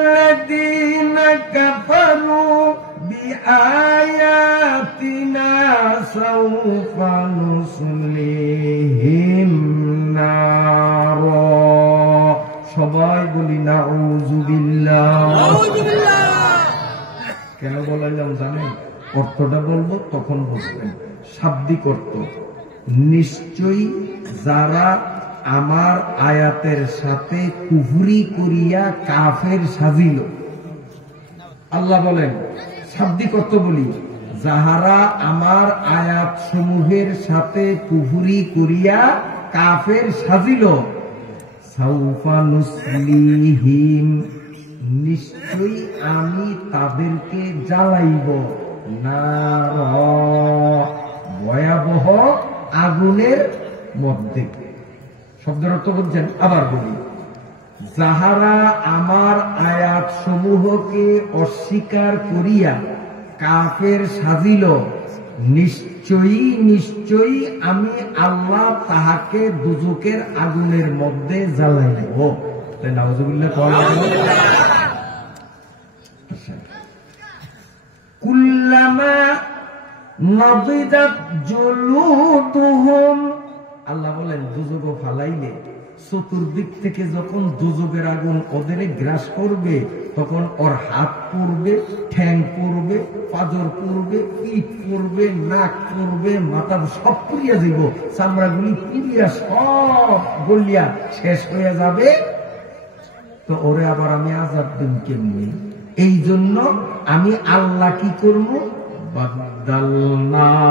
ইন্নাল্লাযীনা কাফারু বিআয়াতিনা সাওফা নুসলিহিম নার। সবাই বলি নাউযুবিল্লাহ। কেন বললাম জানেন? অর্থটা বলবো তখন বুঝবেন। শাব্দিক অর্থ, নিশ্চয়ই যারা আমার আয়াতের সাথে কুফরি করিয়া কাফের সাজিল। আল্লাহ বলেন, শাব্দিক অর্থ বলি, যাহারা আমার আয়াত সমূহের সাথে কুফরি করিয়া কাফের সাজিল, সাউফা নুসলিহিম, নিশ্চয়ই আমি তাদেরকে জ্বালাইব নার, ভয়াবহ আগুনের মধ্যে। শব্দের অর্থ বুঝছেন? আবার বলি, যাহারা আমার আয়াত সমূহকে অস্বীকার করিয়া কাফের সাজিল, নিশ্চয়ই নিশ্চয়ই আমি আল্লাহ তাহাকে দুজকের আগুনের মধ্যে জ্বালাইব। নাউযুবিল্লাহ। কুল্লামা নাযিদাত জুলুদুহুম, আল্লাহ বলেন দুজক ফালাইলে চতুর্দিক থেকে যখন দুজকের আগুন ওদের গ্রাস করবে, তখন ওর হাত পড়বে, ঠ্যাং পড়বে, পাজর পড়বে, পিঠ পড়বে, নাক পড়বে, মাথা সব পুড়িয়া দিব, চামড়াগুলি পুড়িয়া সব গলিয়া শেষ হয়ে যাবে। তো ওরে আবার আমি আযাব দিন কেমনি? এই জন্য আমি আল্লাহ কি করবো? বাদদালনাহুম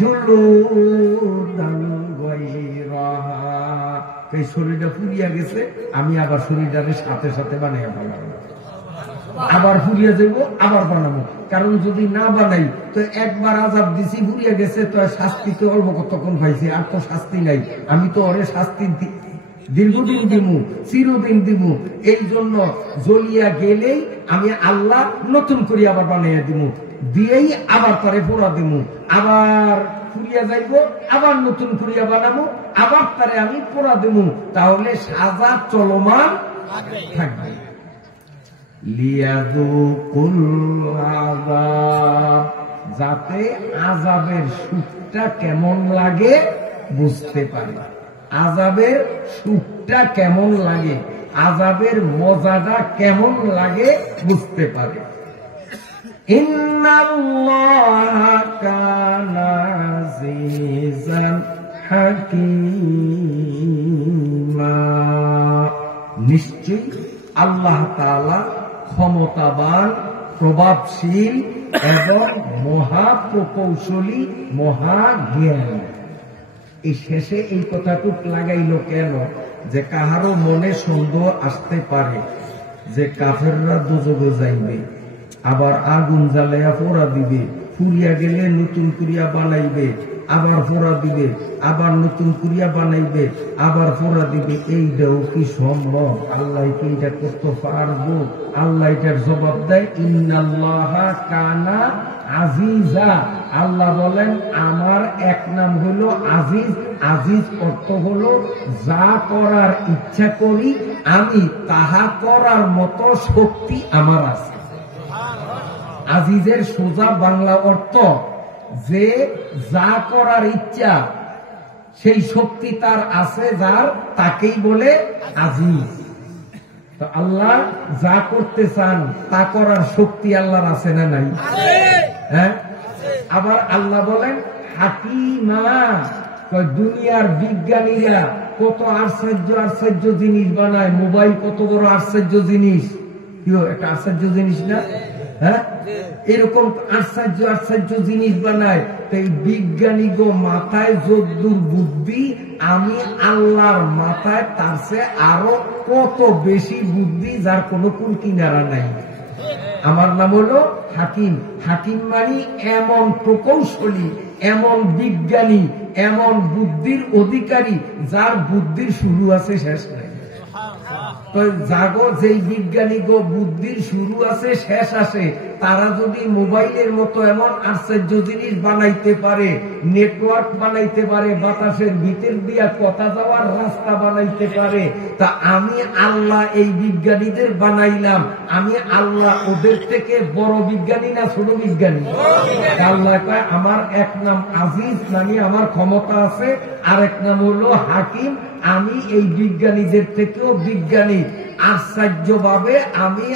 জুলুদান গায়রাহা, এই শরীরটা পুড়িয়া গেছে, আমি আবার শরীরটাকে সাথে সাথে বানাইয়া ফেলাবো, আবার পুড়িয়া যাবো, আবার বানাবো। কারণ যদি না বানাই তো একবার আযাব দিছি, পুড়িয়া গেছে, তো শাস্তি তো অল্প কতক্ষণ পাইছি, আর তো শাস্তি নাই। আমি তো ওরে শাস্তি দীর্ঘদিন দিব, চিরদিন দিব। এই জন্য জ্বলিয়া গেলেই আমি আল্লাহ নতুন করে আবার বানাইয়া দিব, দিয়েই আবার তারে পোড়া দিব, আবার ফুরিয়া যাইব, আবার নতুন করিয়া বানাবো, আবার তারে আমি পোড়া দেব। তাহলে সাজা চলমান থাকবে। লিয়াযুকুল আযাব, যাতে আযাবের সুখটা কেমন লাগে বুঝতে পারে। আযাবের সুখটা কেমন লাগে, আযাবের মজাটা কেমন লাগে বুঝতে পারে। ইন্নাল্লাহা কানা আজিজান হাকীমা, নিশ্চয়ই আল্লাহ তাআলা ক্ষমতাবান, প্রভাবশীল এবং মহা প্রকৌশলী, মহাজ্ঞান। এই শেষে এই কথাটুক লাগাইল কেন? যে কাহারও মনে সন্দেহ আসতে পারে যে কাফেররা দুজকে যাইবে, আবার আগুন জ্বালাইয়া পোড়া দিবে, ফুরিয়া গেলে নতুন করিয়া বানাইবে, আবার পোড়া দিবে, আবার নতুন করিয়া বানাইবে, আবার পোড়া দিবে। এইটাও কি সম্ভব? আল্লাহ কি এটা করতে পারবো? আল্লাহ এটার জবাব দেয়, ইন্নাল্লাহা কানা আজিজা। আল্লাহ বলেন আমার এক নাম হলো আজিজ। আজিজ অর্থ হলো যা করার ইচ্ছা করি আমি তাহা করার মতো শক্তি আমার আছে। আজিজের সোজা বাংলা অর্থ যে যা করার ইচ্ছা সেই শক্তি তার আছে, যার তাকেই বলে আজিজ। তো আল্লাহ যা করতে চান তা করার শক্তি আল্লাহর আছে না নাই? হ্যাঁ। আবার আল্লাহ বলেন হাকিমা, দুনিয়ার বিজ্ঞানীরা কত আশ্চর্য আশ্চর্য জিনিস বানায়। মোবাইল কত বড় আশ্চর্য জিনিস, একটা আশ্চর্য জিনিস না? হ্যাঁ, এরকম আশ্চর্য আশ্চর্য জিনিস বানায়। এই বিজ্ঞানী গো মাথায় যদ্দুর বুদ্ধি, আমি আল্লাহর মাথায় তার চেয়ে আরো কত বেশি বুদ্ধি, যার কোনো কুল কিনারা নাই। আমার নাম হলো হাকিম। হাকিম মানে এমন প্রকৌশলী, এমন বিজ্ঞানী, এমন বুদ্ধির অধিকারী, যার বুদ্ধির শুরু আছে শেষ নাই। তো জাগো যেই বিজ্ঞানী গো বুদ্ধির শুরু আছে শেষ আছে, তারা যদি মোবাইলের মতো এমন আশ্চর্য জিনিস বানাইতে পারে, নেটওয়ার্ক বানাইতে পারে, বাতাসের ভিতর দিয়া কথা যাওয়ার রাস্তা বানাইতে পারে, তা আমি আল্লাহ এই বিজ্ঞানীদের বানাইলাম, আমি আল্লাহ ওদের থেকে বড় বিজ্ঞানী না ছোট বিজ্ঞানী? আল্লাহ কয় আমার এক নাম আজিজ, নামে আমার ক্ষমতা আছে, আর এক নাম হলো হাকিম, আমি এই বিজ্ঞানীদের থেকেও বিজ্ঞানী। আশ্চর্যভাবে আমি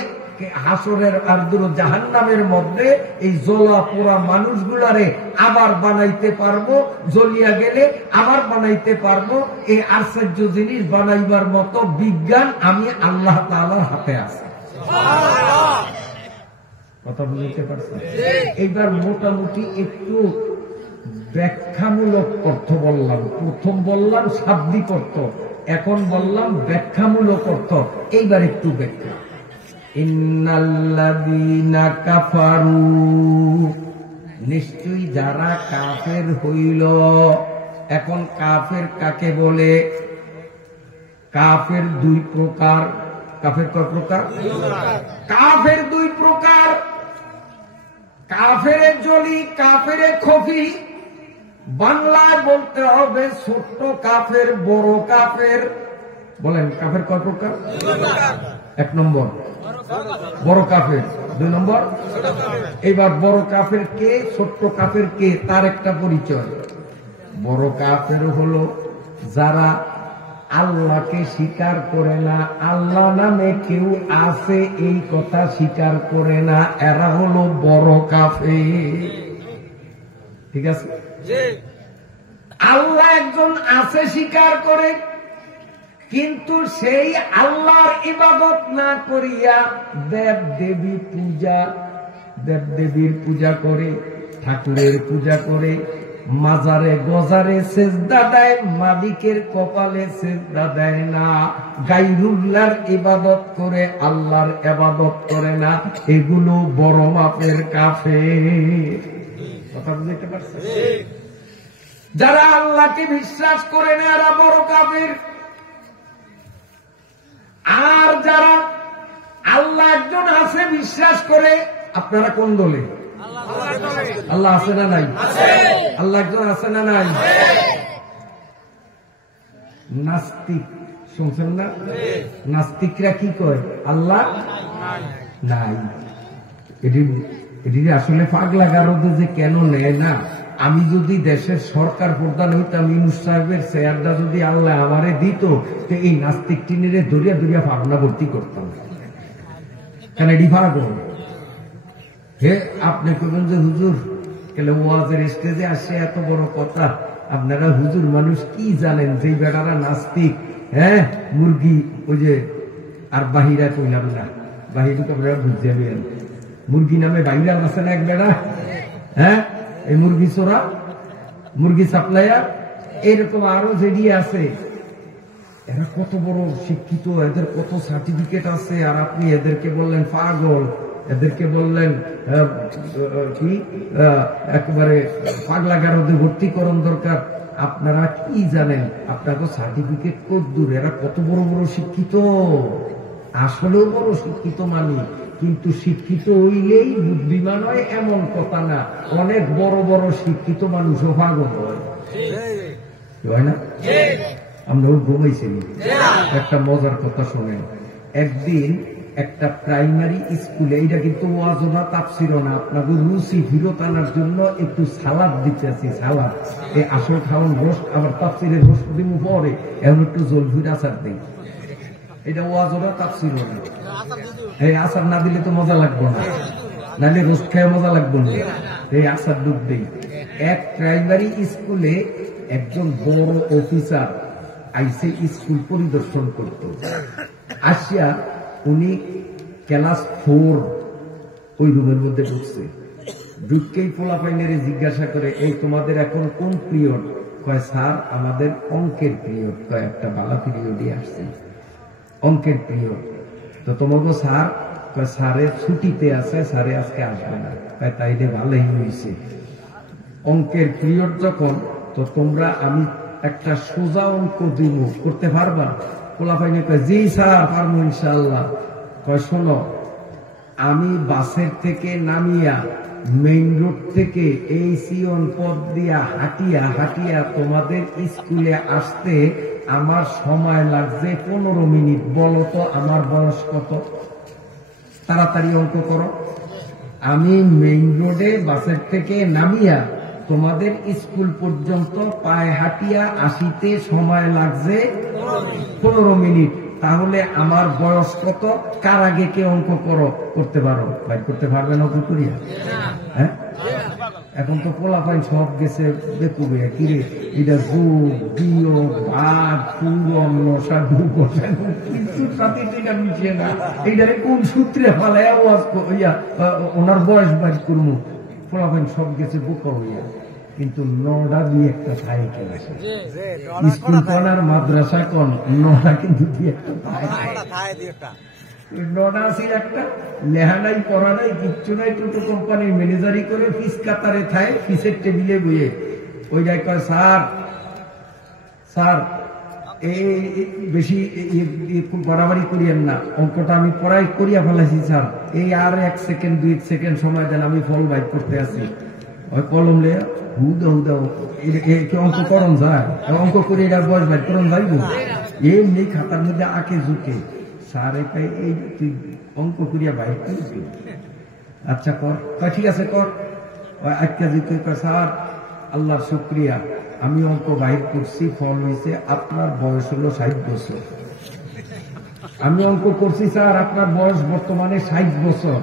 হাসরের আরদুর জাহান্নামের মধ্যে এই জ্বলা পোড়া মানুষগুলারে আবার বানাইতে পারবো, জ্বলিয়া গেলে আবার বানাইতে পারবো। এই আশ্চর্য জিনিস বানাইবার মতো বিজ্ঞান আমি আল্লাহ তাআলার হাতে আছে। কথা বুঝতে পারছেন? এইবার মোটামুটি একটু ব্যাখ্যামূলক অর্থ বললাম। প্রথম বললাম শাব্দিক অর্থ, এখন বললাম ব্যাখ্যামূলক অর্থ। এইবার একটু ব্যাখ্যা। ইন্নাল্লাযীনা কাফারু, নিশ্চয়ই যারা কাফের হইল। এখন কাফের কাকে বলে? কাফের দুই প্রকার। কাফের কয় প্রকার? কাফের দুই প্রকার। কাফের জলি, কাফের খফি। বাংলায় বলতে হবে ছোট্ট কাফের, বড় কাফের। বলেন কাফের কয় প্রকার? এক নম্বর বড় কাফের, দুই নম্বর। এবার বড় কাফের কে, ছোট্ট কাফের কে, তার একটা পরিচয়। বড় কাফের হলো যারা আল্লাহকে স্বীকার করে না, আল্লাহ নামে কেউ আছে এই কথা স্বীকার করে না, এরা হলো বড় কাফের। ঠিক আছে? আল্লাহ একজন আছে স্বীকার করে, কিন্তু সেই আল্লাহর ইবাদত না করিয়া দেব দেবী পূজা, দেব দেবীর পূজা করে, ঠাকুরের পূজা করে, মাজারে গজারে সেজদা দেয়, মালিকের কপালে সেজদা দেয় না, গায়রুল্লাহর ইবাদত করে, আল্লাহর ইবাদত করে না, এগুলো বড় মাপের কাফের। কথা বুঝতে পারছেন? যারা আল্লাহকে বিশ্বাস করে না এরা বড় কাফের। আর যারা আল্লাহ একজন আছে বিশ্বাস করে, আপনারা কোন দলে? আল্লাহ আছে না নাই? আল্লাহ একজন আছে না নাই? নাস্তিক শুনছেন না? নাস্তিকরা কি কয়? আল্লাহ নাই। এটি আসলে পাগলা গারদে যে কেন নেয় না। আমি যদি দেশের সরকার প্রধান হইতাম, ইউনূস সাহেবের চেয়ারটা যদি আল্লাহ আমারে দিত, তো এই নাস্তিক টিনের দরিয়া দরিয়া ভাবনা ভর্তি করতাম। কেন এটি পাগল? হে আপনি কবেন যে হুজুর কেলে ওয়াজের স্টেজে আসে এত বড় কথা, আপনারা হুজুর মানুষ কি জানেন যে বেড়ারা নাস্তিক, হ্যাঁ মুরগি ওই যে, আর বাহিরা কইলাম না, বাহিরকে আপনারা বুঝতে যাবেন, মুরগি নামে বাইরা আছে না এক বেড়া, হ্যাঁ এই মুরগি চোরা, মুরগি সাপ্লায়ার, এরকম আরো যেডি আছে, এরা কত বড় শিক্ষিত, এদের কত সার্টিফিকেট আছে, আর আপনি এদেরকে বললেন পাগল, এদেরকে বললেন কি একেবারে পাগলা গারদে ভর্তি করণ দরকার। আপনারা কি জানেন? আপনাকে সার্টিফিকেট কত দূর, এরা কত বড় বড় শিক্ষিত, আসলেও বড় শিক্ষিত মানি, কিন্তু শিক্ষিত হইলেই বুদ্ধিমান হয় এমন কথা না, অনেক বড় বড় শিক্ষিত মানুষও পাগল হয় না? আমরাও ঘুমাইছি। একটা মজার কথা শোনেন। একদিন একটা প্রাইমারি স্কুলে, এটা কিন্তু ওয়াজ না তাফসির না, আপনাদের রুচি ফিরত আনার জন্য একটু সালাদ দিতেছি। সালাদ এই আসল খাওয়ান রোস্ট, আবার তাফসিরের রোস্ট দিব পরে, এখন একটু জলফির আচার দিই। এটা ওয়াজ না তাফসির না। এই আচার না দিলে তো মজা লাগবে না, নাহলে রোস্ট খেয়ে মজা লাগবে না। এই আচার ডুব দিই। এক প্রাইমারি স্কুলে একজন বড় অফিসার আইসে স্কুল পরিদর্শন করত। আসিয়া উনি ক্লাস 4 ওই রুমের মধ্যে ঢুকছে। ঢুককেই পোলাপাইনেরে জিজ্ঞাসা করে, এই তোমাদের এখন কোন পিরিয়ড? কয় স্যার আমাদের অঙ্কের পিরিয়ড। কয় একটা বালা পিরিয়ডই আসছে, অঙ্কের পিরিয়ড। তো তোমাকে স্যার? কয় স্যারের ছুটিতে আছে, স্যারে আজকে আসবে না। কয় তাইলে ভালোই হয়েছে, অঙ্কের পিরিয়ড যখন, তো তোমরা আমি একটা সোজা অঙ্ক দিব, করতে পারবা? পোলাপাইনে কয় জি স্যার পারবো ইনশাআল্লাহ। কয় শোনো, আমি বাসের থেকে নামিয়া মেইন রোড থেকে এই সিয়ন পথ দিয়া হাঁটিয়া হাঁটিয়া তোমাদের স্কুলে আসতে আমার সময় লাগছে 15 মিনিট। বলো তো আমার বয়স কত? তাড়াতাড়ি অঙ্ক করো। আমি মেইন রোডে বাসের থেকে নামিয়া তোমাদের স্কুল পর্যন্ত পায়ে হাঁটিয়া আসিতে সময় লাগছে 15 মিনিট। তাহলে আমার বয়স কত? কার আগে কে অঙ্ক করতে পারো? ভাই করতে পারবে না অঙ্ক করিয়া? হ্যাঁ, এখন তো পোলাপাইন সব গেছে বেকুবে। কিরে এটা যোগ বিয়োগ ভাগ পূরণ নশা কিছুর সাথে এটা মিশিয়ে না। এইটারে কোন সূত্রে ফেলায় আওয়াজ হইয়া ওনার বয়স বাইর করবো? পোলাপাইন সব গেছে বোকা হইয়া। কিন্তু নডা দিয়ে একটা সাইকেল আছে, স্কুল কোন আর মাদ্রাসা কোন, নডা কিন্তু দিয়ে একটা নডা আছে একটা, লেহা নাই পড়া নাই কিচ্ছু নাই, টোটো কোম্পানির ম্যানেজারি করে ফিস কাতারে থায়, ফিসের টেবিলে বইয়ে ওই যায় কয় স্যার স্যার এই বেশি বাড়াবাড়ি করিয়েন না, অঙ্কটা আমি পড়াই করিয়া ফেলাইছি স্যার, এই আর 1 সেকেন্ড 2 সেকেন্ড সময় দেন, আমি ফল বাইক করতে আছি। ওই কলম লে হুদা হুদা অঙ্ক করন যায়, অঙ্ক করে এটা বয়স বাইক করন যাইব? এমনি খাতার মধ্যে আঁকে ঝুঁকে স্যার এটাই এই তুই অঙ্ক করিয়া বাইক করেছি। আচ্ছা কর, ঠিক আছে কর। একটা জিতে স্যার আল্লাহর শুকরিয়া, আমি অঙ্ক বাইর করছি, ফল হয়েছে, আপনার বয়স হলো 60 বছর। আমি অঙ্ক করছি স্যার, আপনার বয়স বর্তমানে 60 বছর।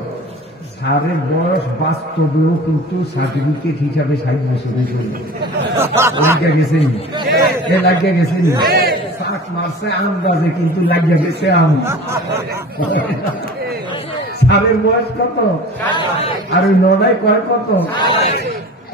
স্যারের বয়স বাস্তবেও কিন্তু সার্টিফিকেট হিসাবে 60 বছরের জন্য লাগিয়া গেছে, লাগিয়া গেছে, শাক মারছে আন্দাজে কিন্তু লাগিয়া গেছে আম। স্যারের বয়স কত? আর ওই নড়াই কয় কত?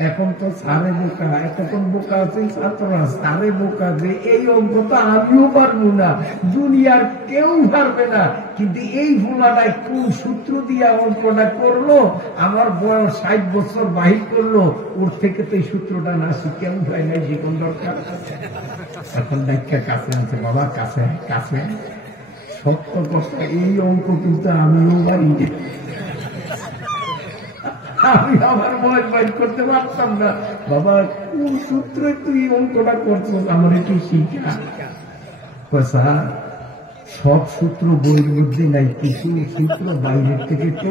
এখন তো সারে বোকা, এতক্ষণ বোকা আছে ছাত্ররা, সারে বোকা যে এই অঙ্ক তো আমিও পারবো না, দুনিয়ার কেউ পারবে না, কিন্তু এই ভোলাটাই কোন সূত্র দিয়া অঙ্কটা করলো, আমার বয়স 60 বছর বাহির করলো, ওর থেকে তো এই সূত্রটা না শিখে উঠায় নাই, জীবন দরকার। এখন দেখা কাছে আছে, বাবা কাছে কাছে সত্য কথা, এই অঙ্ক কিন্তু আমিও পারি, আমি আমার বয়স বাইর করতে পারতাম না। বাবা কোন সূত্রে তুই অঙ্কটা করছো, আমার একটু শিখা। সব সূত্র বইয়ের মধ্যে নাই, কিছু সূত্র বাইরের থেকে তো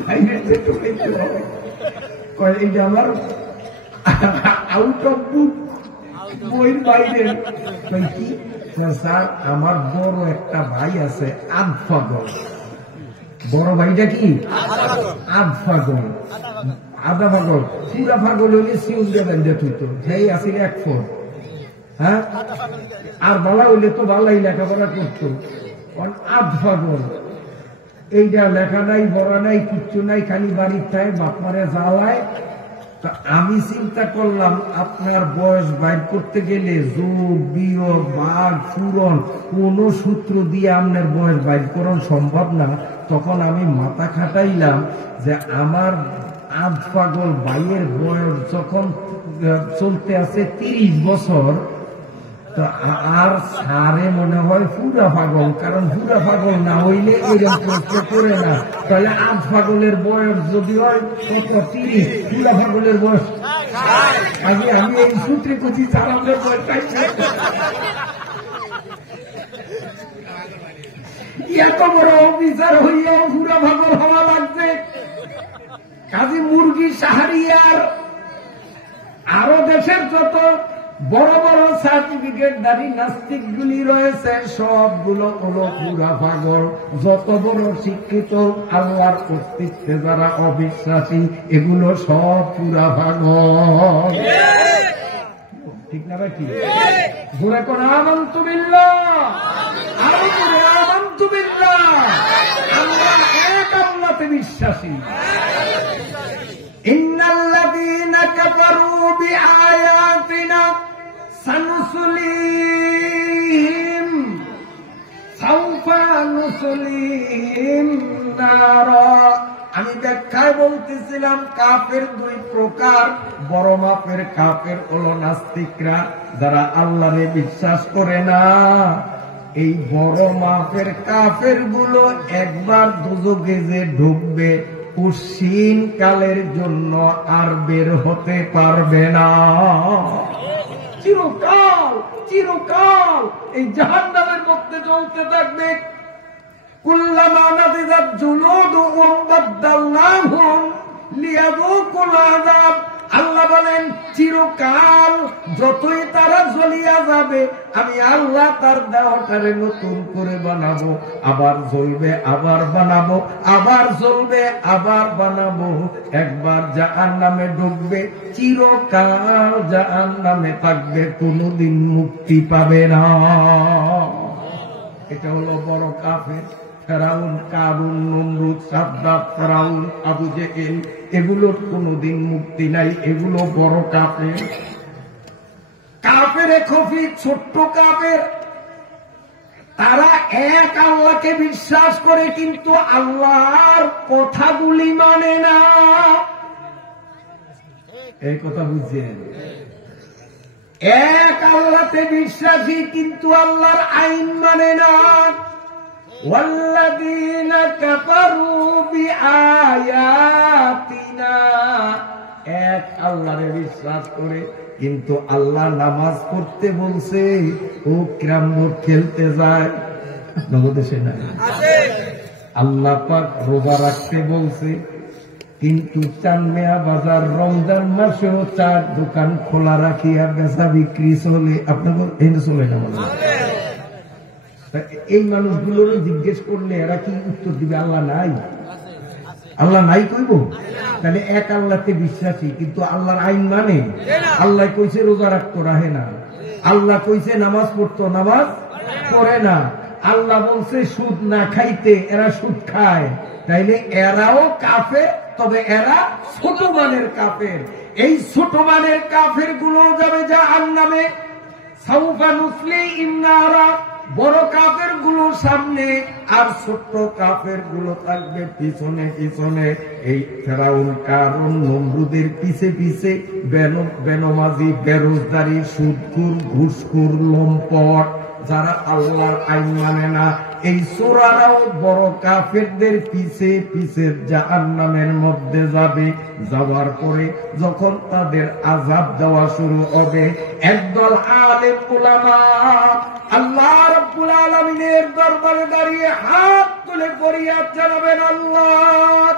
বাইরের থেকে এইটা আমার আউট অফ বুক, বইয়ের বাইরে। কি স্যার, আমার বড় একটা ভাই আছে আধ পাগল। বড় ভাইটা কি আধ পাগল, আধা পাগল, পুরা পাগল হলে সিউল দেবেন যে তুই তো সেই আসিল 1 ফুট। হ্যাঁ, আর বলা হইলে তো ভালাই লেখাপড়া করতো, আধ পাগল। এইটা লেখা নাই বড়া নাই কিচ্ছু নাই, খালি বাড়ির থাকে বাপমারে জ্বালায়। আমি চিন্তা করলাম আপনার বয়স বাইর করতে গেলে যোগ বিয়োগ ভাগ পূরণ কোন সূত্র দিয়ে আপনার বয়স বাইর করা সম্ভব না। তখন আমি মাথা খাটাইলাম যে আমার আধ পাগল ভাইয়ের বয়স যখন চলতে আছে 30 বছর, তো আর সারে মনে হয় পুরা পাগল, কারণ পুরা পাগল না হইলে এরকম প্রশ্ন করে না। তাহলে আধ পাগলের বয়স যদি হয় কত? 30। পুরা পাগলের বয়স আগে আমি এই সূত্রে করছি চালানোর বয়স এত বড় অফিসার হইয়াও পুরা পাগল হওয়া লাগছে। কাজী মুরগি শাহরিয়ার আরো দেশের যত বড় বড় সার্টিফিকেট দাঁড়ি নাস্তিক গুলি রয়েছে, সবগুলো হলো পুরা পাগল। যত বড় শিক্ষিত আল্লাহর অস্তিত্বে যারা অবিশ্বাসী, এগুলো সব পুরা পাগল। ঠিক না ভাই? কি বলে কোন আমানতু বিল্লাহ, আরো বলে আমানতু বিল্লাহ, আমরা এক আল্লাহতে বিশ্বাসী। ইন্নাল্লাযীনা কাফারু বিআয়াতিনা সানুসলিহিম সাউফা নুসলিহিম নারা। আমি আমি ব্যাখ্যায় বলতেছিলাম কাফের দুই প্রকার। বড় মাপের কাফের হলো নাস্তিকরা, যারা আল্লাহরে বিশ্বাস করে না। এই বড় মাপের কাফের গুলো একবার দুজকে যে ঢুকবে পশ্চিম কালের জন্য আর বের হতে পারবে না। চিরকাল চিরকাল এই জাহান্নামের মধ্যে জ্বলতে থাকবে। কুল্লামা নাদিজাত জুলুদুহুম বাদদালনাহুম লিয়াযুকুল আযাব। আল্লাহ বলেন চিরকাল যতই তারা জ্বলিয়া যাবে, আমি আল্লাহ তার দেহটারে নতুন করে বানাবো, আবার জ্বলবে আবার বানাবো, আবার জ্বলবে আবার বানাবো। একবার জাহান্নামে ঢুকবে, চিরকাল জাহান্নামে থাকবে, কোনদিন মুক্তি পাবে না। এটা হলো বড় কাফের। ফেরাউন, কারুন, নমরুদ, সাদ্দাত, ফেরাউন, আবু জেহেল, এগুলোর কোনদিন মুক্তি নাই। এগুলো বড় কাফের। কাফের খফি, ছোট্ট কাফের, তারা এক আল্লাহকে বিশ্বাস করে কিন্তু আল্লাহর কথাগুলি মানে না। এই কথা বুঝছেন? এক আল্লাহতে বিশ্বাসী কিন্তু আল্লাহর আইন মানে না। ওয়াল্লাযীনা কাফারু বিআয়াতিনা, এক আল্লাহরে বিশ্বাস করে কিন্তু আল্লাহ নামাজ পড়তে বলছে, ও ক্যারাম বোর্ড খেলতে যায়, নগদেশে না আছে। আল্লাহ পাক রোজা রাখতে বলছে, কিন্তু চানমিয়া বাজার রমজান মাসেও চার দোকান খোলা রাখিয়া বেচা বিক্রি চলে। আপনাদের এনে চলে না বলে? এই মানুষগুলোর জিজ্ঞেস করলে এরা কি উত্তর দিবে? আল্লাহ নাই, আল্লাহ নাই কইব। তাহলে এক আল্লাহতে বিশ্বাসী কিন্তু আল্লাহর আইন মানে। আল্লাহ কইছে রোজা রাখতো, রাহে না। আল্লাহ কইছে নামাজ পড়তো, নামাজ পড়ে না। আল্লাহ বলছে সুদ না খাইতে, এরা সুদ খায়। তাইলে এরাও কাফের, তবে এরা ছোট মানের কাফের। এই ছোট মানের কাফের গুলো যাবে জাহান্নামে। সাউফা নুসলিহিম নারা। বড় কাফের গুলো সামনে আর ছোট্ট কাফের গুলো থাকবে পিছনে পিছনে। এই ফেরাউন, কারুন, নমরুদের পিছে পিছে বেনমাজি, বেরোজগারি, সুদখোর, ঘুষখোর, লম্পট, যারা আল্লাহর আইন মানে না, এই চোরারাও বড় কাফেরদের পিছে পিছে জাহান্নামের মধ্যে যাবে। যাওয়ার পরে যখন তাদের আযাব দেওয়া শুরু হবে, একদল আলেম উলামা আল্লাহ রাব্বুল আলামিনের দরবারে দাঁড়িয়ে হাত তুলে ফরিয়াদ জানাবেন, আল্লাহ।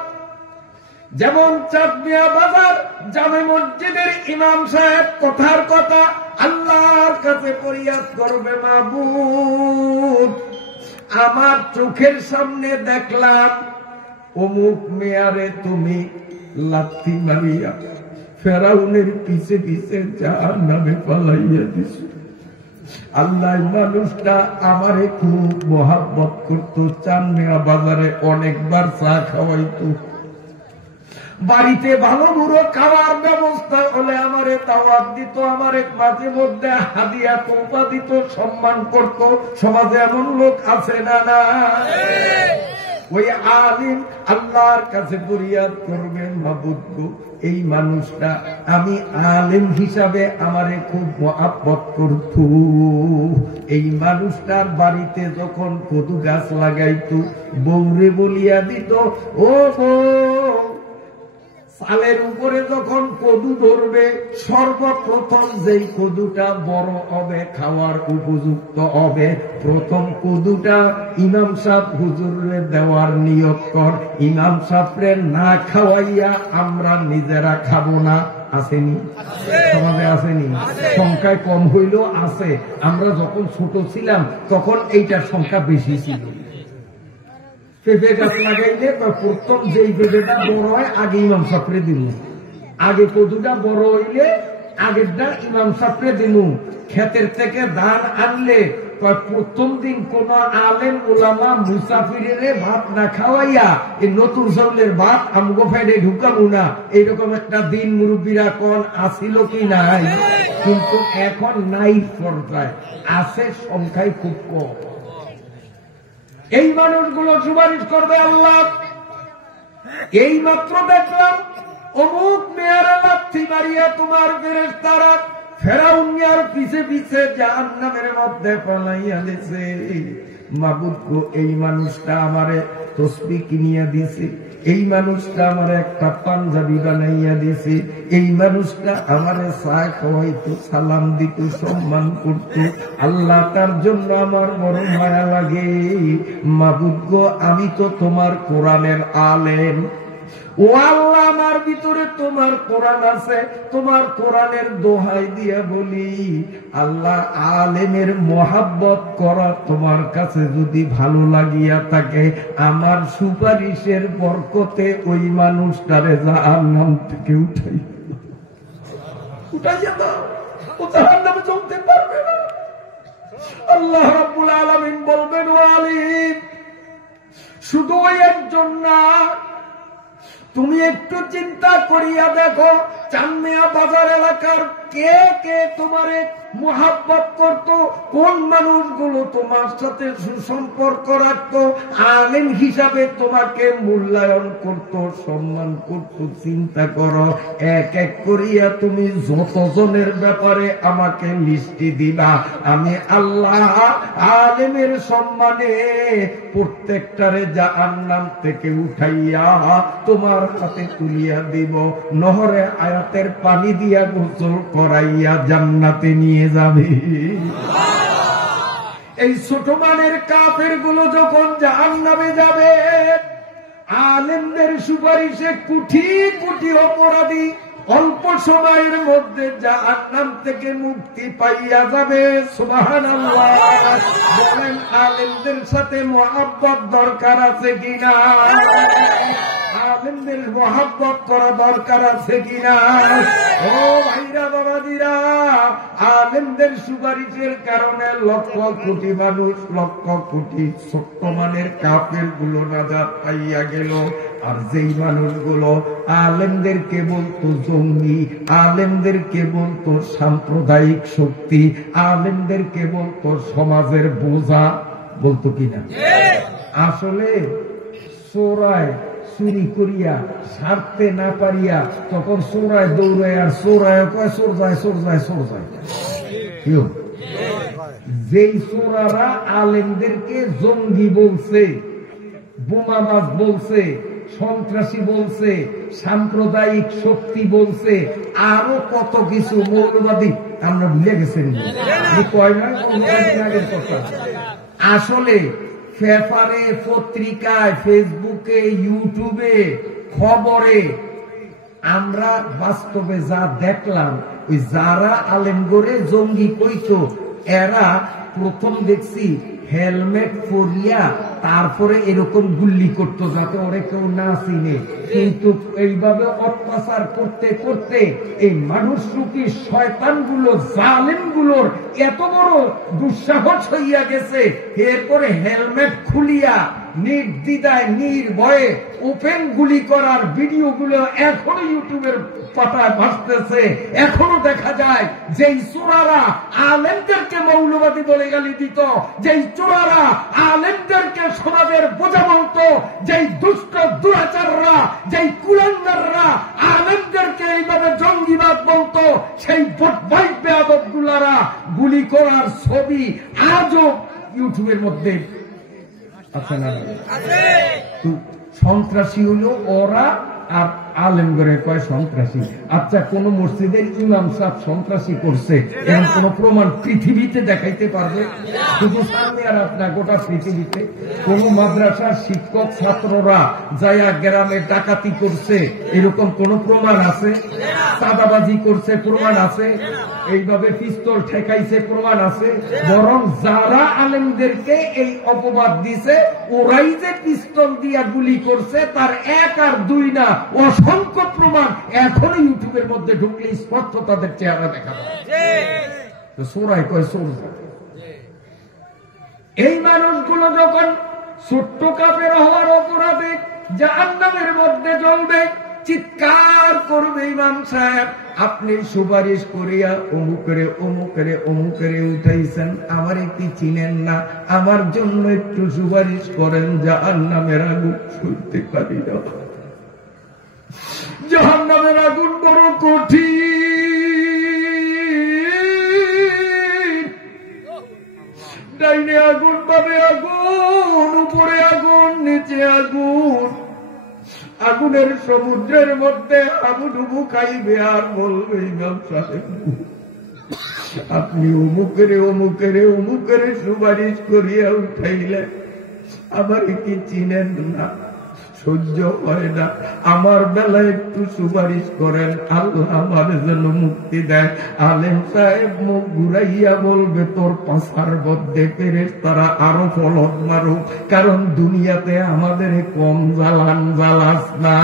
যেমন চাঁদমিয়া বাজার জামে মসজিদের ইমাম সাহেব কথার কথা আল্লাহর কাছে ফরিয়াদ করবে, মাবুদ, আমার চোখের সামনে দেখলাম অমুক মেয়ারে তুমি লাথি মারিয়া ফেরাউনের পিছে পিছে জাহান্নামে পালাইয়া দিছ। আল্লাহ, মানুষটা আমারে খুব মহাব্বত করতো, চানমিয়া বাজারে অনেকবার চা খাওয়াইতো, বাড়িতে ভালো বুড়ো খাওয়ার ব্যবস্থা হলে আমারে দাওয়াত দিত, আমারে মাঝে মধ্যে হাদিয়া তোফা দিত, সম্মান করত। সমাজে এমন লোক আছে না? না। ওই আলিম আল্লাহর কাছে ফরিয়াদ করবেন, মাবুদ গো, এই মানুষটা আমি আলেম হিসাবে আমারে খুব মহাব্বত করত। এই মানুষটার বাড়িতে যখন কদু গাছ লাগাইতো, বৌরে বলিয়া দিত, ও চালের উপরে যখন কদু ধরবে, সর্বপ্রথম যেই কদুটা বড় হবে, খাওয়ার উপযুক্ত হবে, প্রথম কদুটা ইমাম সাহেব হুজুরে দেওয়ার নিয়ত কর। ইমাম সাহেবরে না খাওয়াইয়া আমরা নিজেরা খাবো না। আসেনি? সমাজে আসেনি? সংখ্যায় কম হইলেও আছে। আমরা যখন ছোট ছিলাম তখন এইটার সংখ্যা বেশি ছিল। পেঁপে গাছ লাগাইলে প্রথম যেই পেঁপেটা বড় হয় আগে ইমাম সাহেবরে দিল, আগে কদুটা বড় হইলে আগেরটা ইমাম সাহেবরে দিল। ক্ষেতের থেকে ধান আনলে প্রথম দিন কোন আলেম উলামা মুসাফিরে ভাত না খাওয়াইয়া এই নতুন চাউলের ভাত আমগো ফেডে ঢুকাবো না, এইরকম একটা দিন মুরব্বীরা কোন আসিল কি নাই? কিন্তু এখন নাই পর্যায়ে আছে, সংখ্যায় খুব কম। এই মানুষগুলো সুপারিশ করবে, আল্লাহ এই মাত্র দেখলাম অমুক মেয়েরা লাথি মারিয়া তোমার ফেরেশতারা ফেরাউনিয়ার পিছে পিছে জাহান্নামের মধ্যে পলাইয়া দিছে। মাবুদ গো, এই মানুষটা আমারে তসবিহ কিনিয়া দিছে, এই মানুষটা আমার একটা পাঞ্জাবি বানাইয়া দিছে, এই মানুষটা আমারে চা খাওয়াইতো, সালাম দিত, সম্মান করত। আল্লাহ, তার জন্য আমার বড় মায়া লাগে। মাবুদ গো, আমি তো তোমার কোরআনের আলেম। ও আল্লাহ, আমার ভিতরে তোমার কোরআন আছে, তোমার কোরআনের দোহাই দিয়া বলি আল্লাহ, আলেমের মহাব্বত করা তোমার কাছে যদি ভালো লাগিয়া থাকে, আমার সুপারিশের বরকতে ওই মানুষটারে জাহান্নাম থেকে উঠাইয়া দাও, ও জাহান্নামে চলতে পারবে না। আল্লাহ রাব্বুল আলামিন বলবেন, ও আলিম, শুধু ওই একজন না, তুমি একটু চিন্তা করিয়া দেখো চান্দিয়া বাজার এলাকার কে কে তোমারে মোহাব্বত করত, কোন মানুষগুলো তোমার সাথে সুসম্পর্ক রাখত, আলেম হিসাবে তোমাকে মূল্যায়ন করত, সম্মান করত। চিন্তা করো, এক এক করিয়া তুমি যতজনের ব্যাপারে আমাকে লিস্টি দিবা, আমি আল্লাহ আলেমের সম্মানে প্রত্যেকটারে জাহান্নাম থেকে উঠাইয়া তোমার হাতে তুলিয়া দিব, নহরে আয়াতের পানি দিয়া গোসল করাইয়া জান্নাতে নিয়ে যাবে। এই ছোট মানের কাফের গুলো যখন জাহান্নামে যাবে, আলেমদের সুপারিশে কোটি কোটি অপরাধী অল্প সময়ের মধ্যে জাহান্নাম থেকে মুক্তি পাইয়া যাবে। সুবহানাল্লাহ। বলেন, আলেমদের সাথে মহব্বত দরকার আছে কিনা? আলেমদের মহব্বত করা দরকার আছে কিনা? ও ভাইরা বাবাজিরা, আলেমদের সুপারিশের কারণে লক্ষ কোটি মানুষ, লক্ষ কোটি ছোট্ট মানের কাফের গুলো নাজাত পাইয়া গেল। আর যেই মানুষগুলো আলেমদেরকে বলতো জঙ্গি, আলেমদেরকে বলতো সাম্প্রদায়িক শক্তি, আলেমদেরকে বলতো সমাজের বোঝা, বলতো কিনা? আসলে চোরায় চুরি করিয়া সারতে না পারিয়া তখন চোরায় দৌড়ায়, আর চোরায় কয় চোর যায়, চোর যায়, চোর যায়। যেই চোরারা আলেমদেরকে জঙ্গি বলছে, বোমাবাজ বলছে, সন্ত্রাসী বলছে, সাম্প্রদায়িক শক্তি বলছে, আরো কত কিছু, মৌলবাদী, আমরা ভুলে গেছেন কয় না আগের কথা। আসলে পেপারে, পত্রিকায়, ফেসবুকে, ইউটিউবে, খবরে আমরা বাস্তবে যা দেখলাম, ওই যারা আলেমগরে জঙ্গি কইতো, এরা প্রথম দেখছি হেলমেট পরিয়া তারপরে এরকম গুল্লি করতো যাতে ওরে কেউ না চিনে। কিন্তু এইভাবে অত্যাচার করতে করতে এই মানুষ রূপী শয়তানগুলো, জালেমগুলোর এত বড় দুঃসাহস হইয়া গেছে, এরপরে হেলমেট খুলিয়া নির্দ্বিধায় নির্ভয়ে ওপেন গুলি করার ভিডিওগুলো এখনো ইউটিউবের পাতায় ভাসতেছে। এখনো দেখা যায় যেই চোরারা আলেমদেরকে মৌলবাদী বলে গালি দিত, যেই চোরারা আলেমদেরকে সমাজের বোঝা বলত, যেই দুষ্ট দুরাচাররা, যেই কুলাঙ্গাররা আলেমদেরকে এইভাবে জঙ্গিবাদ বলত, সেই বদমাইশ বেয়াদবগুলারা গুলি করার ছবি আজও ইউটিউবের মধ্যে আছে না? সন্ত্রাসী হলো ওরা, আর আলেম করে কয় সন্ত্রাসী। আচ্ছা, কোন মসজিদের ইমাম সাহেব সন্ত্রাসী করছে এরকম কোন প্রমাণ পৃথিবীতে দেখাইতে পারবে? শুধু সামনে আর আপনার গোটা পৃথিবীতে কোন মাদ্রাসার শিক্ষক ছাত্ররা যায়া গ্রামে ডাকাতি করছে এরকম কোন প্রমাণ আছে? চাঁদাবাজি করছে প্রমাণ আছে? এইভাবে পিস্তল ঠেকাইছে প্রমাণ আছে? বরং যারা আলেমদেরকে এই অপবাদ দিছে, ওরাই যে পিস্তল দিয়া গুলি করছে তার এক আর দুই না, অসংখ্য প্রমাণ এখনো ইউটিউবের মধ্যে ঢুকলে স্পষ্ট তাদের চেহারা দেখা যায়। সোরাই কয় সোর। এই মানুষগুলো যখন ছোট্ট কাপের হওয়ার অপরাধে জাহান্নামের মধ্যে জ্বলবে, চিৎকার করবে, ইমাম সাহেব আপনি সুপারিশ করিয়া অমুকরে অমুকরে অমুকরে উঠাইছেন, আমার একটি চিনেন না, আমার জন্য একটু সুপারিশ করেন, জাহান্নামের আগুন সইতে পারি না। জাহান্নামের আগুন বড় কঠিন। ডাইনে আগুন, বামে আগুন, উপরে আগুন, নিচে আগুন। আগুনের সমুদ্রের মধ্যে হাবুডুবু খাইবে আর বলবে, ইমাম সাহেব আপনি অমুকের সুপারিশ করিয়া উঠাইলেন, আবার কি চিনেন না? সহ্য হয় না, আমার বেলায় একটু সুপারিশ করেন, আল্লাহ আমার যেন মুক্তি দেয়। আলেম সাহেব মুখ ঘুরাইয়া বলবে, তোর পাশার মধ্যে ফেরেশতারা আরো ফলক মারুক, কারণ দুনিয়াতে আমাদের কম জ্বালাস না।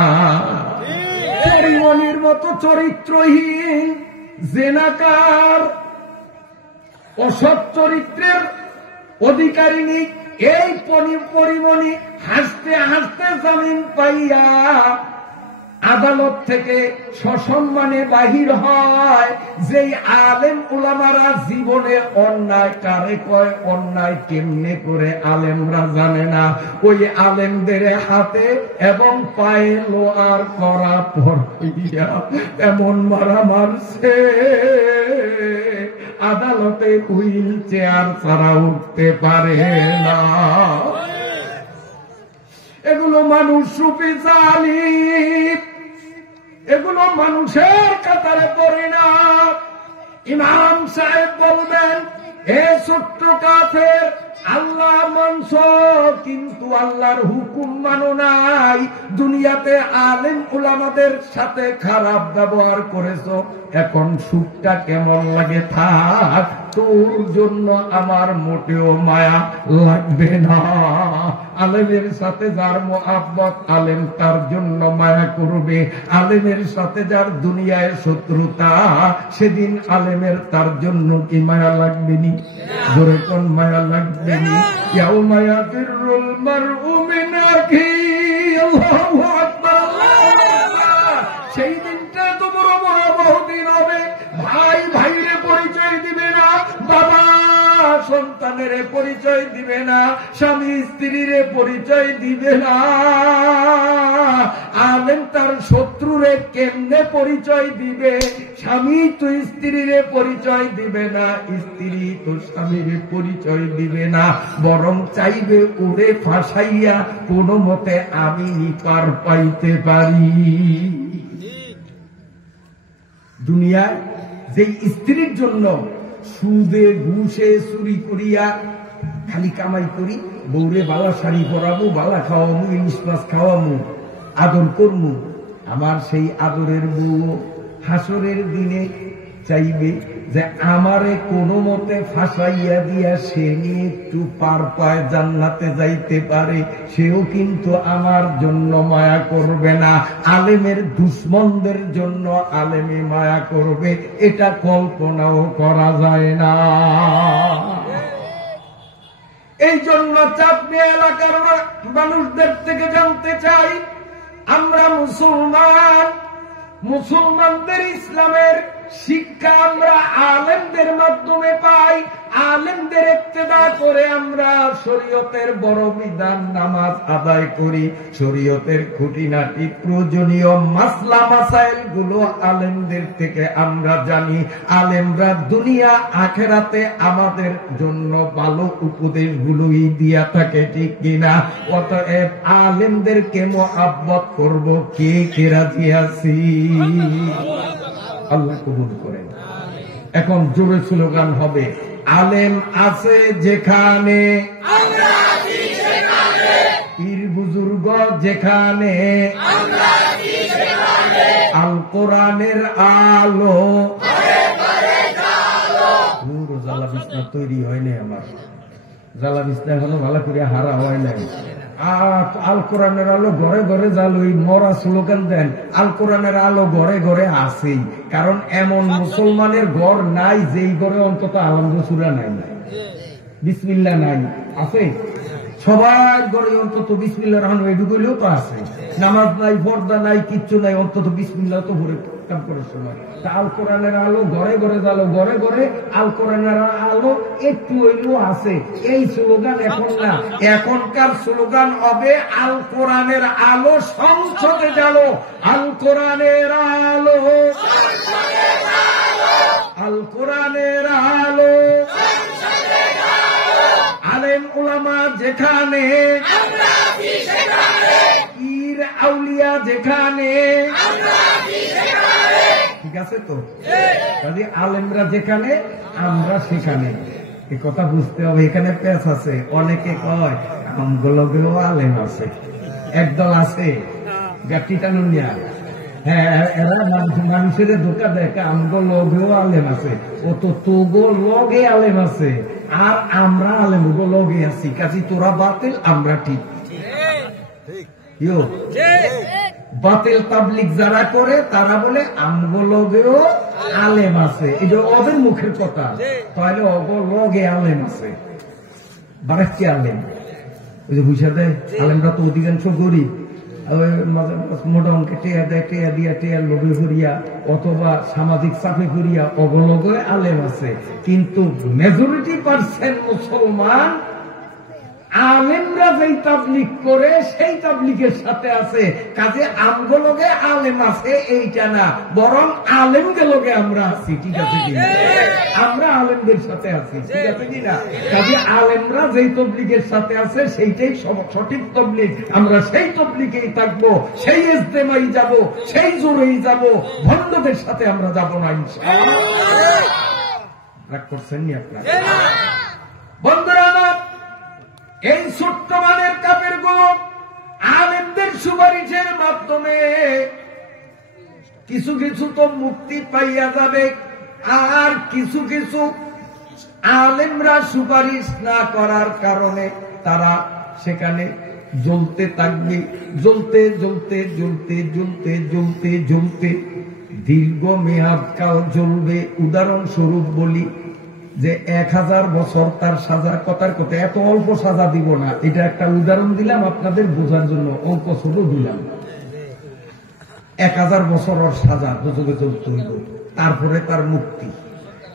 পরিমণির মতো চরিত্রহীন, জেনাকার, অসৎ চরিত্রের অধিকারিণী এই পরিমণি হাসতে হাসতে জামিন পাইয়া আদালত থেকে সসম্মানে বাহির হয়। যেই আলেম উলামারা জীবনে অন্যায় কারে কয়, অন্যায় কেমনে করে আলেমরা জানে না, ওই আলেমদের হাতে এবং পায়ে লোহার করা পড়িয়া এমন মারা মারছে, আদালতে হুইল চেয়ার ছাড়া উঠতে পারে না। এগুলো মানুষ রূপী জালিম, এগুলো মানুষের কাতারে পড়ে না। ইমাম সাহেব বলবেন, এ ছোট্ট কাফের, আল্লাহ মানছ কিন্তু আল্লাহর হুকুম মানো নাই, দুনিয়াতে আলেম উলামাদের সাথে খারাপ ব্যবহার করেছো, এখন সুখটা কেমন লাগে থাক, তোর জন্য আমার মোটেও মায়া লাগবে না। আলেমের সাথে যার মোহাব্বত, আলেম তার জন্য মায়া করবে। আলেমের সাথে যার দুনিয়ায় শত্রুতা, সেদিন আলেমের তার জন্য কি মায়া লাগবে নি? জোরে কোন মায়া লাগবে নি? ইয়াউমা ইয়াফিরুল মারউ মিন আখিহি, আল্লাহু আকবার। সেই দিনটা তো বড় ভয়াবহ দিন হবে। ভাই ভাইরে পরিচয় দিবে না, বাবা সন্তানের পরিচয় দিবে না, স্বামী স্ত্রীর পরিচয় দিবে না। আলেম তার শত্রুরে কেমনে পরিচয় দিবে? স্বামী তো স্ত্রীর পরিচয় দিবে না, স্ত্রী তো স্বামীর পরিচয় দিবে না, বরং চাইবে ওরে ফাঁসাইয়া কোনো মতে আমি পার পাইতে পারি। দুনিয়ায় যে স্ত্রীর জন্য সুদে ঘুষে চুরি করিয়া খালি কামাই করি, বউরে বালা শাড়ি পরাবো, বালা খাওয়ামু, ইলিশ মাছ খাওয়ামু, আদর করমু, আমার সেই আদরের বউ হাসরের দিনে চাইবে যে আমারে কোনো মতে ফাঁসাইয়া দিয়া সে নিয়ে একটু পার পায় জান্নাতে যাইতে পারে, সেও কিন্তু আমার জন্য মায়া করবে না। আলেমের দুশ্মনদের জন্য আলেমে মায়া করবে, এটা কল্পনাও করা যায় না। এই জন্য চাঁদনি এলাকার মানুষদের থেকে জানতে চাই, আমরা মুসলমান, মুসলমানদের ইসলামের শিক্ষা আমরা আলেমদের মাধ্যমে পাই। আলেমদের ইক্তেদা করে আমরা শরীয়তের বড় বিধান নামাজ আদায় করি, শরীয়তের খুঁটিনাটি প্রয়োজনীয় মাসলা মাসাইল গুলো আলেমদের থেকে আমরা জানি। আলেমরা দুনিয়া আখেরাতে আমাদের জন্য ভালো উপদেশ গুলোই দিয়া থাকে, ঠিক কিনা? অতএব আলেমদেরকে মুহাব্বত করব, কে কে রাজি আছি? আল্লাহ কবুল করেন। এখন জোরে স্লোগান হবে, আলেম আছে যেখানে, পীর বুজুর্গ যেখানে, আল কোরআনের আলো। পুরো জ্বালা বিছনা তৈরি হয়নি আমার, জ্বালা বিছনা এখনো ভালো করে হারা হয় নাই। আল কোরআনের আলো ঘরে ঘরে জাল, ওই মরা স্লোগান দেন, আল কোরআনের আলো ঘরে ঘরে আছেই। কারণ এমন মুসলমানের ঘর নাই যেই ঘরে অন্তত আলহামদুলিল্লাহ সূরা নাই, বিসমিল্লাহ নাই, আছে? সবার ঘরে অন্তত বিসমিল্লাহির রহমানির রহিম এটুকুলেও তো আছে। নামাজ নাই, পর্দা নাই, কিচ্ছু নাই, অন্তত বিসমিল্লাহ তো ভরে কাম করার সময়। আল কোরআনের আলো ঘরে ঘরে জ্বালো, ঘরে ঘরে আল কোরআনের আলো একটু হইলেও আছে। এই স্লোগান এখন না, এখনকার স্লোগান হবে আল কোরআনের আলো সংসদে জ্বালো, আল কোরআনের আলো, আল কোরআনের আলো, আলেম উলামা যেখানে, পীর আউলিয়া যেখানে, ঠিক আছে তো? যদি আলেমরা যেখানে আমরা সেখানে, এ কথা বুঝতে হবে। এখানে পেঁচ আছে, অনেকে কয় আমগুলোকেও আলেম আছে, একদল আছে গাঠিটা নুনিয়া, হ্যাঁ এরা মানুষের ধোকা দেয়, আমগো লগেও আলেম আছে, ও তো তোগো লগে আলেম আছে, আর আমরা আলেম গো লগে আছি, কাজী তোরা বাতিল আমরা ঠিক। বাতিল তাবলিগ যারা করে তারা বলে আমগো লগেও আলেম আছে, এটা ওদের মুখের কথা, তাহলে অগো লগে আলেম আছে, বারাকি আলেম ওই যে বুঝা দেয়। আলেমরা তো অধিকাংশ গরিব, মোটা অঙ্কে টেয়া দেয়, টেয়া দিয়া টেয়ার লোভে করিয়া অথবা সামাজিক চাপে করিয়া অবলগে আলেম আছে। কিন্তু মেজরিটি পার্সেন্ট মুসলমান আলেমরা যেই তাবলিগ করে সেই তাবলিগের সাথে আছে, কাজে আমগুলোকে আলেম আছে এইটা না, বরং আলেমগুলোকে আমরা আছি, ঠিক আছে কিনা? আমরা আলেমদের সাথে আছি, ঠিক আছে কিনা? কাজে আলেমরা যেই তবলিগের সাথে আছে সেইটাই সঠিক তবলিগ, আমরা সেই তবলিগেই থাকবো, সেই ইজতেমাই যাব, সেই জোরেই যাব, ভণ্ডদের সাথে আমরা যাব না ইনশাআল্লাহ। রাগ করছেন নি আপনারা? বন্ধুরা আমার, এই ছোট্ট মানের কাফের গুলো আলেমদের সুপারিশের মাধ্যমে কিছু কিছু তো মুক্তি পাইয়া যাবে, আর কিছু কিছু আলেমরা সুপারিশ না করার কারণে তারা সেখানে জ্বলতে থাকবে, জ্বলতে জ্বলতে জ্বলতে জ্বলতে জ্বলতে জ্বলতে দীর্ঘ মেয়াদ কাল জ্বলবে। উদাহরণস্বরূপ বলি যে 1000 বছর তার সাজা, কথার কথা এত অল্প সাজা দিব না, এটা একটা উদাহরণ দিলাম আপনাদের বোঝার জন্য, অল্প ছোট দিলাম। 1000 বছর ওর সাজা দুজকে জ্বলতে হইব, তারপরে তার মুক্তি।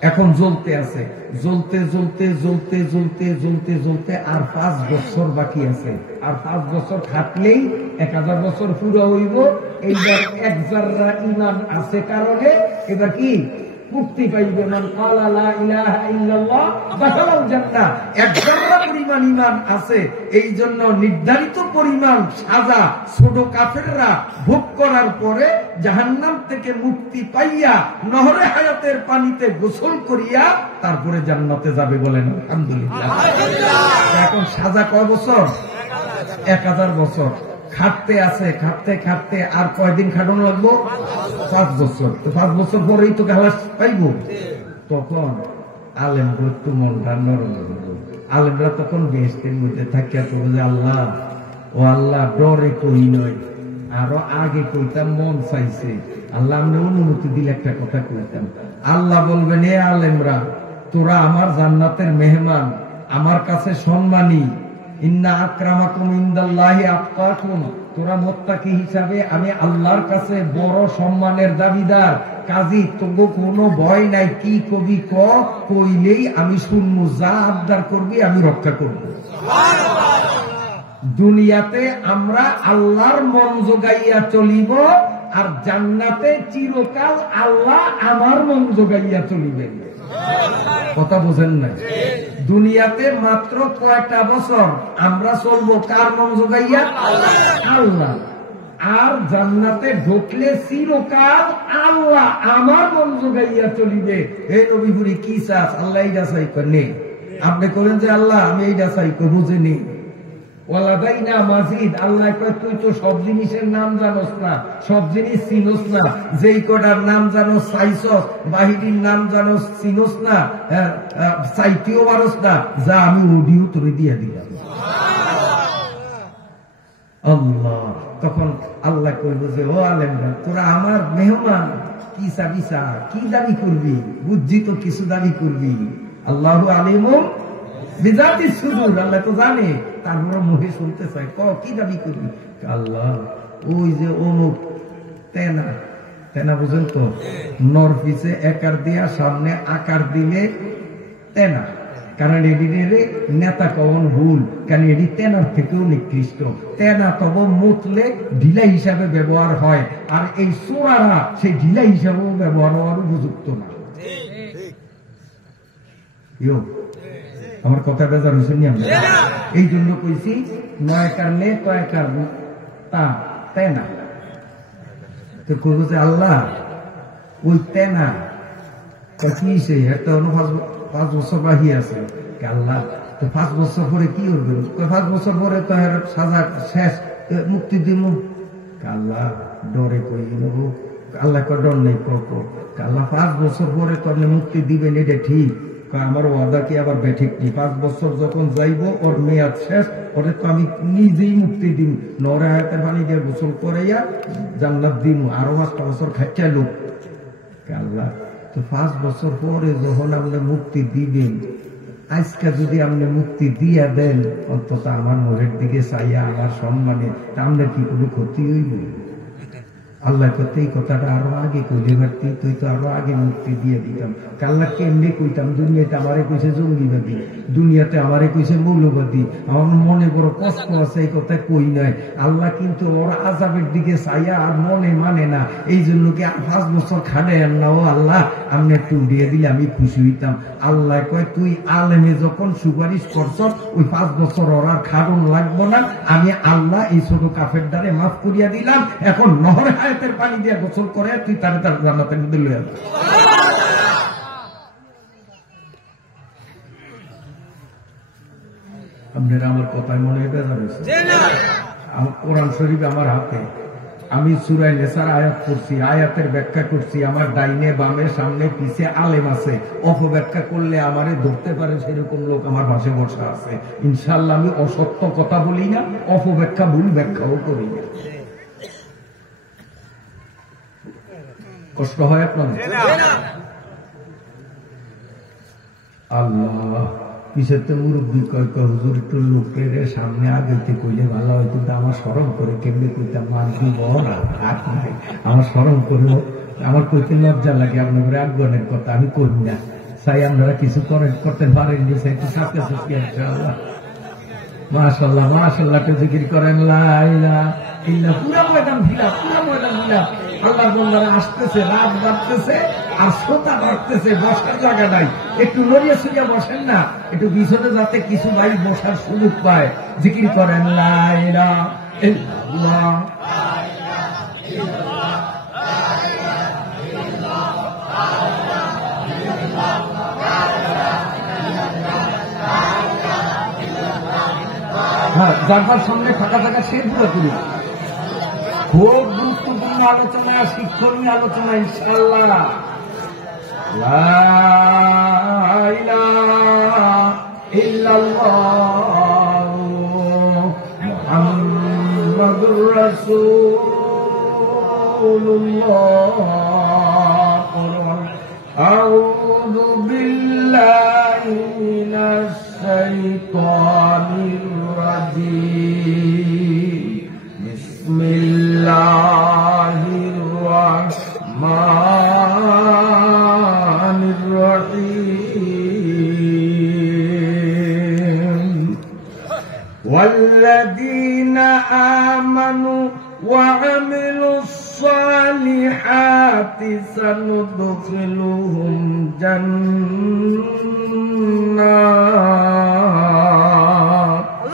এখন জ্বলতে আছে, জ্বলতে জ্বলতে জ্বলতে জ্বলতে জ্বলতে জ্বলতে আর 5 বছর বাকি আছে, আর 5 বছর খাটলেই 1000 বছর পুরো হইব। এইবার 1 জাররা ঈমান আছে কারণে এবার কি মুক্তি পাইবে। মান ক্বালা লা ইলাহা ইল্লাল্লাহ দাখালাল জান্নাহ। 1 জাররা পরিমাণ ঈমান আছে, এই জন্য নির্ধারিত পরিমাণ সাজা ছোট কাফেররা ভোগ করার পরে জাহান্নাম থেকে মুক্তি পাইয়া নহরে হায়াতের পানিতে গোসল করিয়া তারপরে জান্নাতে যাবে। বলেন আলহামদুলিল্লাহ। এখন সাজা কয় বছর? 1000 বছর। খাটতে আছে, খাটতে খাটতে আর কয়দিন খাটানো লাগবো? 5 বছর। তো 5 বছর পরেই তো খালাস পাইব। তখন আলেম একটু মনটা নরম, আলেমরা তখন বেহেশতের মধ্যে থাকিয়া তো বলে, আল্লাহ ও আল্লাহ, ডরে কই নয়, আরো আগে কইতাম, মন চাইছে, আল্লাহ আমরা অনুমতি দিলে একটা কথা কইতাম। আল্লাহ বলবেন, এ আলেমরা, তোরা আমার জান্নাতের মেহমান, আমার কাছে সম্মানী, ইন্না আকরামাকুম ইনদাল্লাহি আতকাকুম, তোরা মুত্তাকি হিসাবে আমি আল্লাহর কাছে বড় সম্মানের দাবিদার, কাজী তোগো কোনো ভয় নাই, কি কবি কইলেই আমি শুনবো, যা আবদার করবি আমি রক্ষা করব। দুনিয়াতে আমরা আল্লাহর মন জোগাইয়া চলিব, আর জান্নাতে চিরকাল আল্লাহ আমার মন জোগাইয়া চলিবেন। কথা বোঝেন না? দুনিয়াতে মাত্র কয়টা বছর আমরা চলবো কার মন জোগাইয়া? আল্লাহ। আর জান্নাতে ঢুকলে চিরকাল আল্লাহ আমার মন জোগাইয়া চলিবে। হে নবীপুরি কি চাস? আল্লাহ এইটা চাই নেই। আপনি করেন যে আল্লাহ আমি এইটা চাই, বুঝেনি? ওয়ালাদাইনা মাজিদ, আল্লাহ কয় তুই তো সব জিনিসের নাম জানোস না, সব জিনিস চিনোস না, যেই কটার নাম জানোস চাইছস, বাহিনীর নাম জানোস চিনোস না, চাইতেও পারস না, যা আমি ওডিও তোরে দিয়া দিলাম। আল্লাহ। তখন আল্লাহ কইল যে, ও আলেমরা, তোরা আমার মেহমান, কি চাবি চা, কি দাবি করবি? বুঝছি তো কিছু দাবি করবি। আল্লাহু আলিমুম বিজাতি সুদূর, আল্লাহ তো জানে, তারপরে মুখে শুনতে চাই, কি দাবি করবি? আল্লাহ ওই যে অনুপ তেনা, তেনা বুঝেন তো, নর পিছে একার দিয়া সামনে আকার দিলে তেনা, কারণ এটি নেতা কখন ভুল, কারণ এটি তেনার থেকেও নিকৃষ্ট। তেনা তবে মুতলে ঢিলা হিসাবে ব্যবহার হয়, আর এই চোরারা সেই ঢিলা হিসাবেও ব্যবহার হওয়ার উপযুক্ত না। আমার কথা বেজার হয়েছে নি? আমরা এই জন্য কইছি নয়কার নে কয়কার তা তেনা। তো কইব যে আল্লাহ ওই তেনা কি একটা 5 বছর বাকি আছে, আল্লাহ তো 5 বছর পরে কি করবে? 5 বছর পরে তো সাজা শেষ, মুক্তি দিব। আল্লাহ ডরে কই নেব, আল্লাহ ডর নেই, আল্লাহ 5 বছর পরে তো আপনি মুক্তি দিবেন, এটা ঠিক। আমার ওয়াদা কি আবার বেঠিক নেই, 5 বছর যখন যাইব ওর মেয়াদ শেষ, ওরে তো আমি নিজেই মুক্তি দিব, নরে হায়াতের পানি দিয়ে গোসল করাইয়া জান্নাত দিব, আরো 5টা বছর খাইয়া লোক। আল্লাহ তো 5 বছর পরে যখন আপনি মুক্তি দিবেন, আজকে যদি আপনি মুক্তি দিয়া দেন, অন্তত আমার মোড়ের দিকে চাইয়া আমার সম্মানে আপনার কি কোনো ক্ষতি হইব? আল্লাহ করতে এই কথাটা আরো আগে কইলে পারতি, তুই তো আরো আগে মুক্তি দিয়ে দিতাম। আল্লাহ কেমনি কইতাম, দুনিয়াতে আমারে কইছে জঙ্গিবাদী, দুনিয়াতে আমারে কইছে মৌলবাদী, আমার মনে বড় কষ্ট আছে, এই কথা কই নাই। আল্লাহ কিন্তু ওর আযাবের দিকে চাইয়া আর মনে মানে না, এই জন্য কি 5 বছর খাটে না, ও আল্লাহ আপনি একটু উড়িয়ে দিলে আমি খুশি হইতাম। আল্লাহ কয় তুই আলেমে যখন সুপারিশ করছ, ওই 5 বছর ওর আর খাটন লাগবো না, আমি আল্লাহ এই ছোট কাফের দ্বারে মাফ করিয়া দিলাম, এখন নহর হায়াতের পানি দিয়ে গোসল করে তুই তার জান্নাতের মধ্যে লইয়া যা। আপনারা আমার কথায় মনে বেজার হয়েছে? কোরআন শরীফ আমার হাতে, আমি সূরা নিসার আয়াত পড়ছি, আয়াতের ব্যাখ্যা করছি, আমার ডাইনে বামে সামনে পিছে আলেম আছে, অপব্যাখ্যা করলে আমারে ধরতে পারে সেরকম লোক আমার পাশে বসা আছে। ইনশাআল্লাহ আমি অসত্য কথা বলি না, অপব্যাখ্যা ভুল ব্যাখ্যাও করি না। কষ্ট হয় আপনাদের? আল্লাহ পিছের তো মুরব্বী কয় হুজুর একটু লোকের সামনে আগে কইলে ভালো হয়, কিন্তু আমার শরম করে কেমনি কইতাম, দিব না, হাত নাই, আমার শরম করে, আমার কইতে লজ্জা লাগে। আপনাদের আগ্রহের কথা আমি করি না, চাই আপনারা কিছু করতে পারেন, একটু সাথে মাশাআল্লাহ মাশাআল্লাহ জিকির করেন, লা ইলাহা ইল্লাল্লাহ। পুরো ময়দান ভিড়া, পুরো ময়দান ভিড়া, আল্লাহর বান্দারা আসতেছে, রাত বাড়তেছে আর শ্রোতা বাড়তেছে, বসার জায়গা নাই। একটু নড়িয়ে সরিয়া বসেন না, একটু পিছনে যাতে কিছু ভাই বসার সুযোগ পায়। জিকির করেন লা ইলাহা ইল্লাল্লাহ। হ্যাঁ, যার সামনে ফাঁকা থাকা সে পুরো করি। খুব গুরুত্বপূর্ণ আলোচনা, শিক্ষণীয় আলোচনা ইনশাআল্লাহ। লা ইলাহা ইল্লাল্লাহ মুহাম্মাদুর রাসূলুল্লাহ। আউযু বিল্লাহি মিনাশ শাইতানির রাজীম। বিসমিল্লাহির রাহমানির রহিম। ওয়াল্লাযীনা আমানু ওয়া আমিলুস সালিহাতি সানুদখিলুহুম জান্নাত